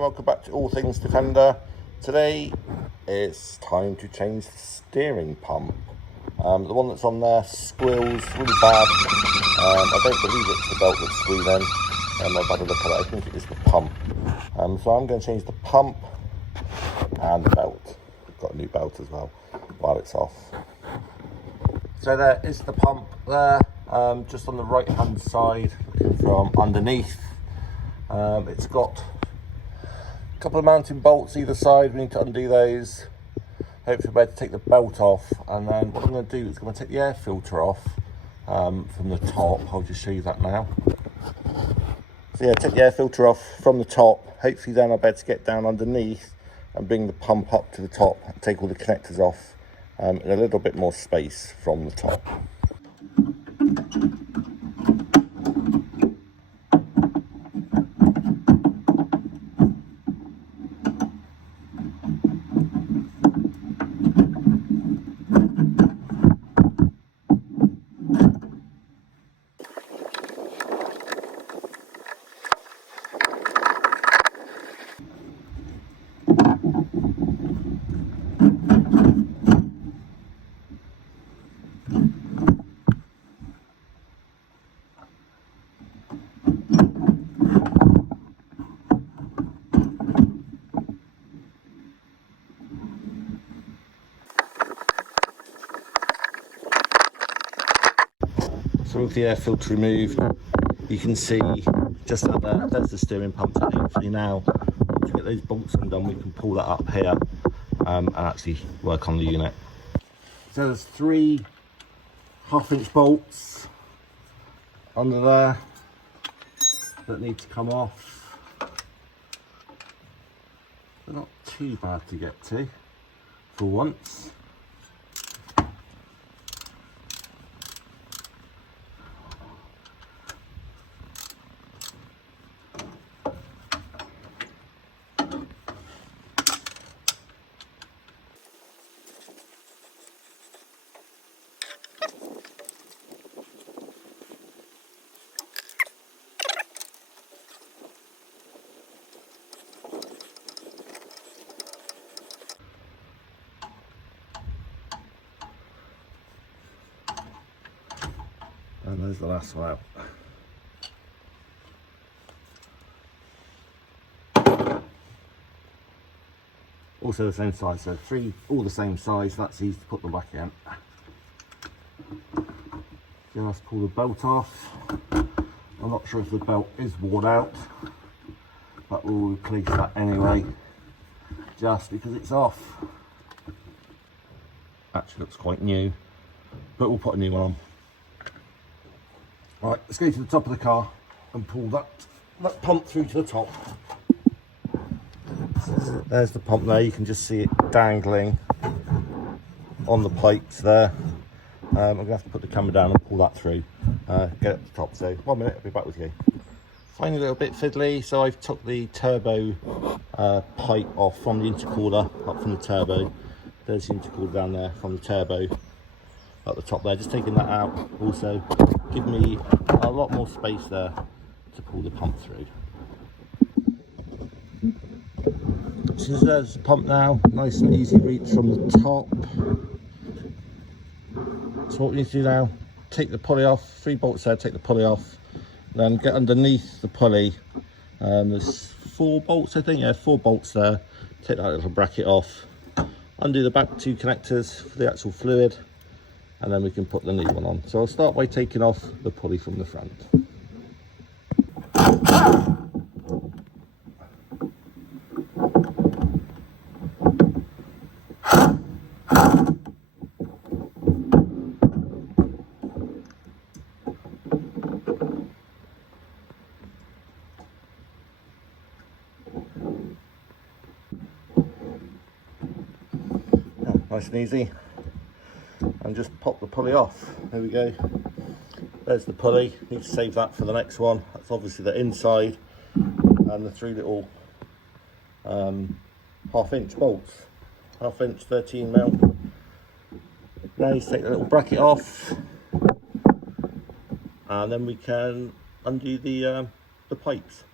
and welcome back to All Things Defender. Today it's time to change the steering pump. The one that's on there squeals really bad. I don't believe it's the belt that's squealing. I've had a look at it, I think it is the pump. So I'm going to change the pump and the belt. Got a new belt as well while it's off. So there is the pump there, just on the right hand side, looking from underneath. It's got a couple of mounting bolts either side. We need to undo those. Hopefully we're able to take the belt off, and then what I'm going to do is I'm going to take the air filter off from the top. I'll just show you that now. So yeah, take the air filter off from the top. Hopefully then I'll be able to get down underneath and bring the pump up to the top, take all the connectors off, and a little bit more space from the top. So with the air filter removed, you can see just out there, there's the steering pump. So hopefully now, to get those bolts undone, we can pull that up here and actually work on the unit. So there's 3 half-inch bolts under there that need to come off. They're not too bad to get to for once. And there's the last one out. Also the same size, so 3 all the same size, that's easy to put them back in. Just pull the belt off. I'm not sure if the belt is worn out, but we'll replace that anyway, just because it's off. Actually looks quite new, but we'll put a new one on. Right, let's go to the top of the car and pull that pump through to the top. There's the pump there, you can just see it dangling on the pipes there. I'm going to have to put the camera down and pull that through, get it to the top. So 1 minute, I'll be back with you. Finally a little bit fiddly, so I've took the turbo pipe off from the intercooler, up from the turbo. There's the intercooler down there from the turbo at the top there, just taking that out. Also give me a lot more space there to pull the pump through. So there's the pump now, nice and easy reach from the top. So what we need to do now, take the pulley off, 3 bolts there, take the pulley off, then get underneath the pulley. There's 4 bolts, I think, yeah, 4 bolts there. Take that little bracket off, undo the back 2 connectors for the actual fluid, and then we can put the new one on. So I'll start by taking off the pulley from the front. Nice and easy, and just pop the pulley off. There we go. There's the pulley. Need to save that for the next one. That's obviously the inside, and the 3 little half-inch bolts, half-inch 13mm. Now you take the little bracket off, and then we can undo the pipes.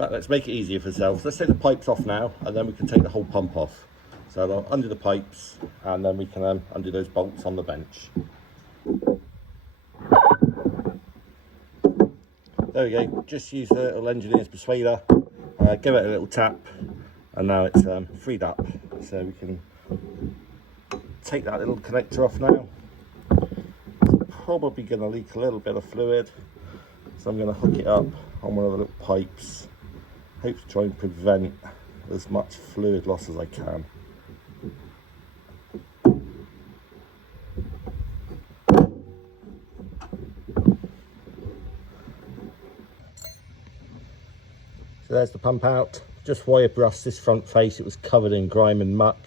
But let's make it easier for ourselves. Let's take the pipes off now, and then we can take the whole pump off. So I'll undo the pipes, and then we can undo those bolts on the bench. There we go, just use the little engineer's persuader, give it a little tap, and now it's freed up. So we can take that little connector off now. It's probably going to leak a little bit of fluid, so I'm going to hook it up on one of the little pipes. Hope to try and prevent as much fluid loss as I can. So there's the pump out. Just wire brushed this front face. It was covered in grime and muck.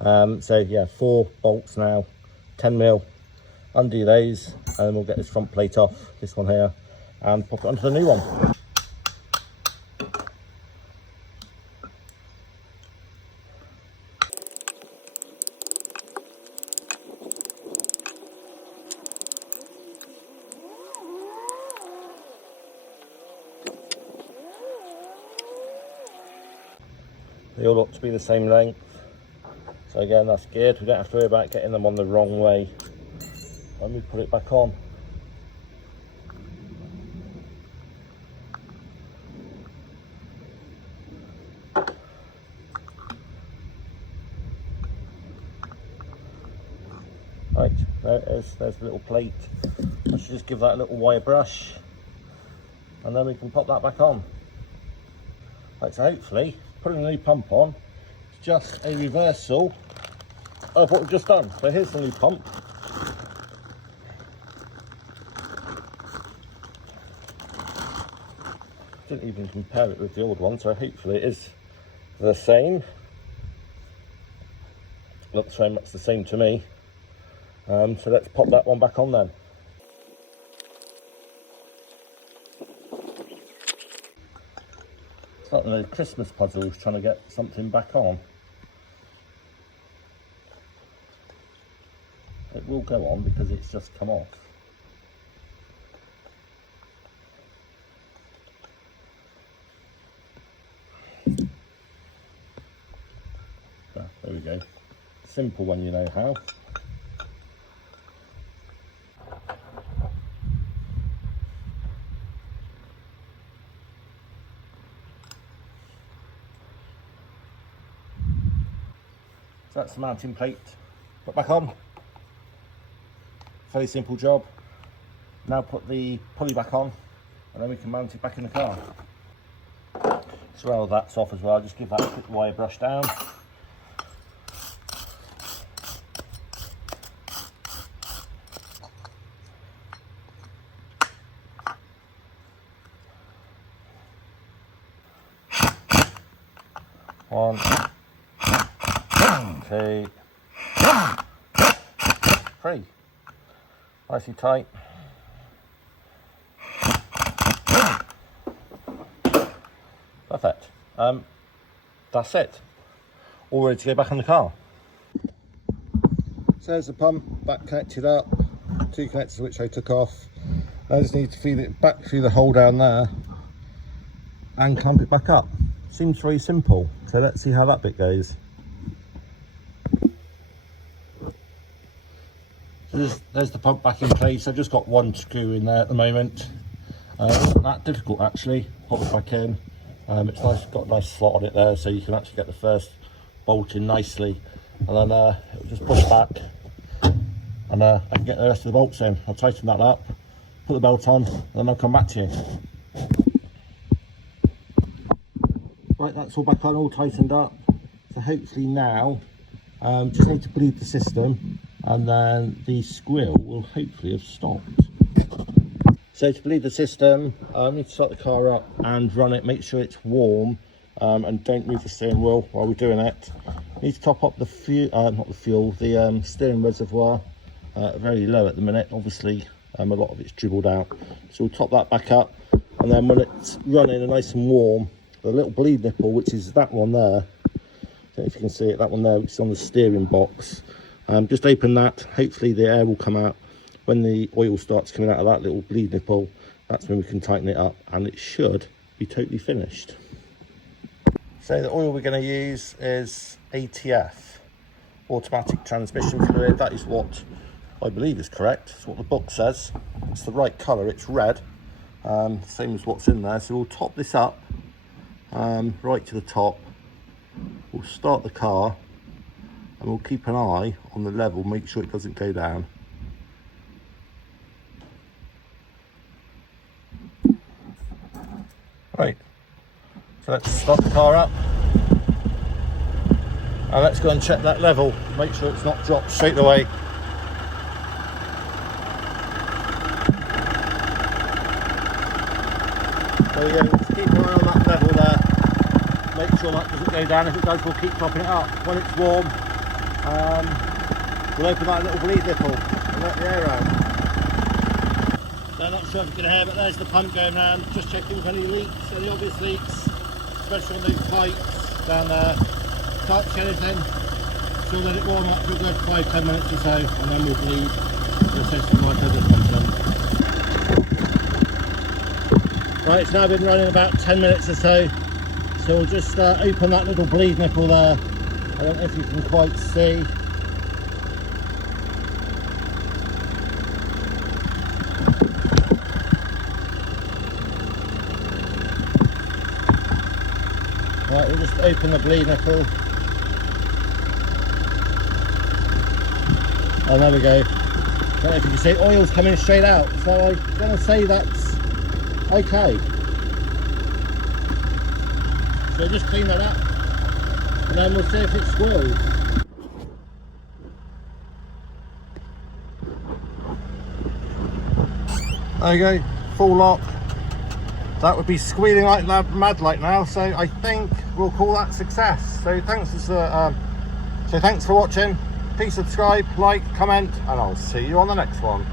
So yeah, 4 bolts now, 10mm. Undo those, and then we'll get this front plate off, this one here, and pop it onto the new one. They all look to be the same length, so again that's good. We don't have to worry about getting them on the wrong way when we put it back on. Right, there it is, there's the little plate. I should just give that a little wire brush, and then we can pop that back on. Right, so hopefully putting the new pump on is just a reversal of what we've just done. So here's the new pump. Didn't even compare it with the old one, so hopefully it is the same. Looks very much the same to me. So let's pop that one back on then. It's like the Christmas puzzles trying to get something back on. It will go on because it's just come off. There we go. Simple when you know how. So that's the mounting plate. Put back on. Very simple job. Now put the pulley back on, and then we can mount it back in the car. So while that's off as well, just give that a quick wire brush down. One, 2, 3. Nicely tight. Perfect. That's it. All ready to go back in the car. So there's the pump, back connected up. 2 connectors which I took off. I just need to feed it back through the hole down there and clamp it back up. Seems very simple. So let's see how that bit goes. So there's the pump back in place. I've just got 1 screw in there at the moment. It's not that difficult actually. Pop it back in. It's nice, got a nice slot on it there, so you can actually get the first bolt in nicely, and then it'll just push back, and I can get the rest of the bolts in. I'll tighten that up, put the belt on, and then I'll come back to you. Right, that's all back on, all tightened up. So hopefully now, just need to bleed the system, and then the squeal will hopefully have stopped. So to bleed the system, need to start the car up and run it, make sure it's warm, and don't move the steering wheel while we're doing it. Need to top up the the steering reservoir, very low at the minute, obviously a lot of it's dribbled out. So we'll top that back up, and then when it's running and nice and warm, the little bleed nipple, which is that one there, I don't know if you can see it, that one there, which is on the steering box, just open that, hopefully the air will come out. When the oil starts coming out of that little bleed nipple, that's when we can tighten it up, and it should be totally finished. So the oil we're going to use is ATF, automatic transmission fluid. That is what I believe is correct. It's what the book says. It's the right colour, it's red, same as what's in there. So we'll top this up right to the top. We'll start the car and we'll keep an eye on the level, make sure it doesn't go down. Right, so let's start the car up and let's go and check that level, make sure it's not dropped straight away. There we go, just keep an eye on that level there, make sure that doesn't go down. If it does, we'll keep topping it up. When it's warm, we'll open that little bleed nipple and let the air out. So I'm not sure if you can hear, but there's the pump going round, just checking for any leaks, any obvious leaks, especially on those pipes down there. Can't see anything, so let it warm up for a good 5-10 minutes or so, and then we'll bleed the system like I just mentioned. Right, it's now been running about 10 minutes or so, so we'll just open that little bleed nipple there. I don't know if you can quite see. Right, we'll just open the bleed nipple. Oh, there we go. Don't know if you can see, oil's coming straight out, so I'm going to say that's okay. So just clean that up, and then we'll see if it squirrels. There you go, full lock. That would be squealing like mad like now, so I think we'll call that success. So thanks for watching. Please subscribe, like, comment, and I'll see you on the next one.